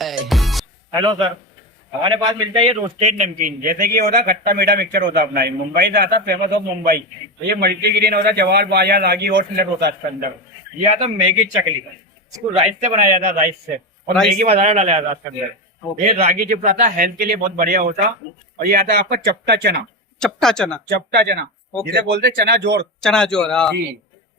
Hello sir, हमारे पास मिलता है ये रोस्टेड नमकीन। जैसे कि ये होता है खट्टा मीठा मिक्सचर होता है अपना, ये मुंबई से आता है, फेमस ऑफ मुंबई। तो ये मल्टीग्रेन होता है, जवार बाजरा रागी और मिलेट होता है इसके अंदर। ये आता है मैगी चकली, इसको राइस से बनाया जाता है, राइस से, और मैगी मसाला डाला जाता है इसके अंदर। ये रागी चिप्स आता है, हेल्थ के लिए बहुत बढ़िया होता है। और ये आता है आपका चपटा चना। चपटा चना, चपटा चना जिसे बोलते हैं चना जोर। चना जोर, हाँ। जी।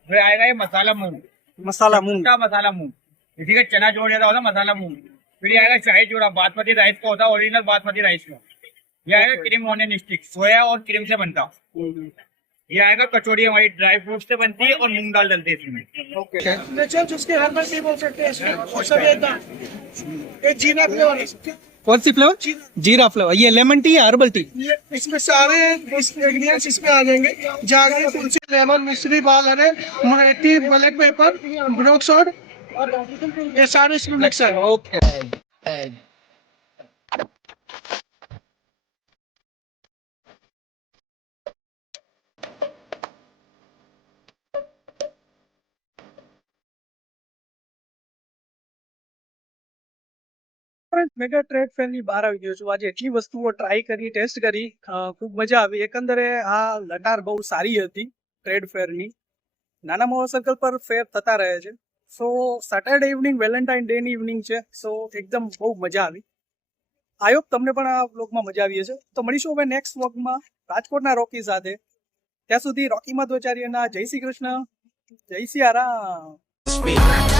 फिर आएगा ये मसाला मूंग, मसाला मूंग, चपटा मसाला मूंग। इसी का चना जोड़ जैसा होता है मसाला मूंग। फिर ये आएगा शाही चूड़ा, बासमती राइस का होता है, ओरिजिनल बासमती राइस का। ये आएगा क्रीम ऑनियन स्टिक, सोया और क्रीम से बनता। ये आएगा कचौड़ी, हमारी ड्राई फ्रूट से बनती है और मूंग दाल डलती है इसमें। ओके। नेचर उसके हर्बल भी बोल सकते हैं इसमें, और सफेदा ये जीरा फ्लेवर है। कौन सी फ्लेवर? जीरा फ्लेवर। ये लेमन टी है, हर्बल टी? ये इसमें सारे इंग्रेडिएंट्स इसमें आ जाएंगे। जागरी, तुलसी, लेमन, मिश्री, बाल हरे, मुलेठी, ब्लैक पेपर, ब्रोक सॉल्ट, ये सारे इसमें मिक्स है। ओके। મેગા ટ્રેડ ફેર ની બહાર આવી ગયો છું। આજે એટલી વસ્તુઓ ટ્રાય કરી, ટેસ્ટ કરી, ખૂબ મજા આવી। એકંદરે આ લટાર બહુ સારી હતી ટ્રેડ ફેર ની। નાના મોવા સર્કલ પર ફેર થતા રહે છે। સો સેટરડે ઇવનિંગ, વેલેન્ટાઇન ડે ની ઇવનિંગ છે, સો એકદમ બહુ મજા આવી। આઈ હોપ તમને પણ આ વ્લોગમાં મજા આવી હશે। તો મળીશું હવે નેક્સ્ટ વ્લોગમાં રાજકોટના રોકી સાથે। ત્યાં સુધી રોકી માધવાચાર્યના જય શ્રી કૃષ્ણ, જય સિયારામ।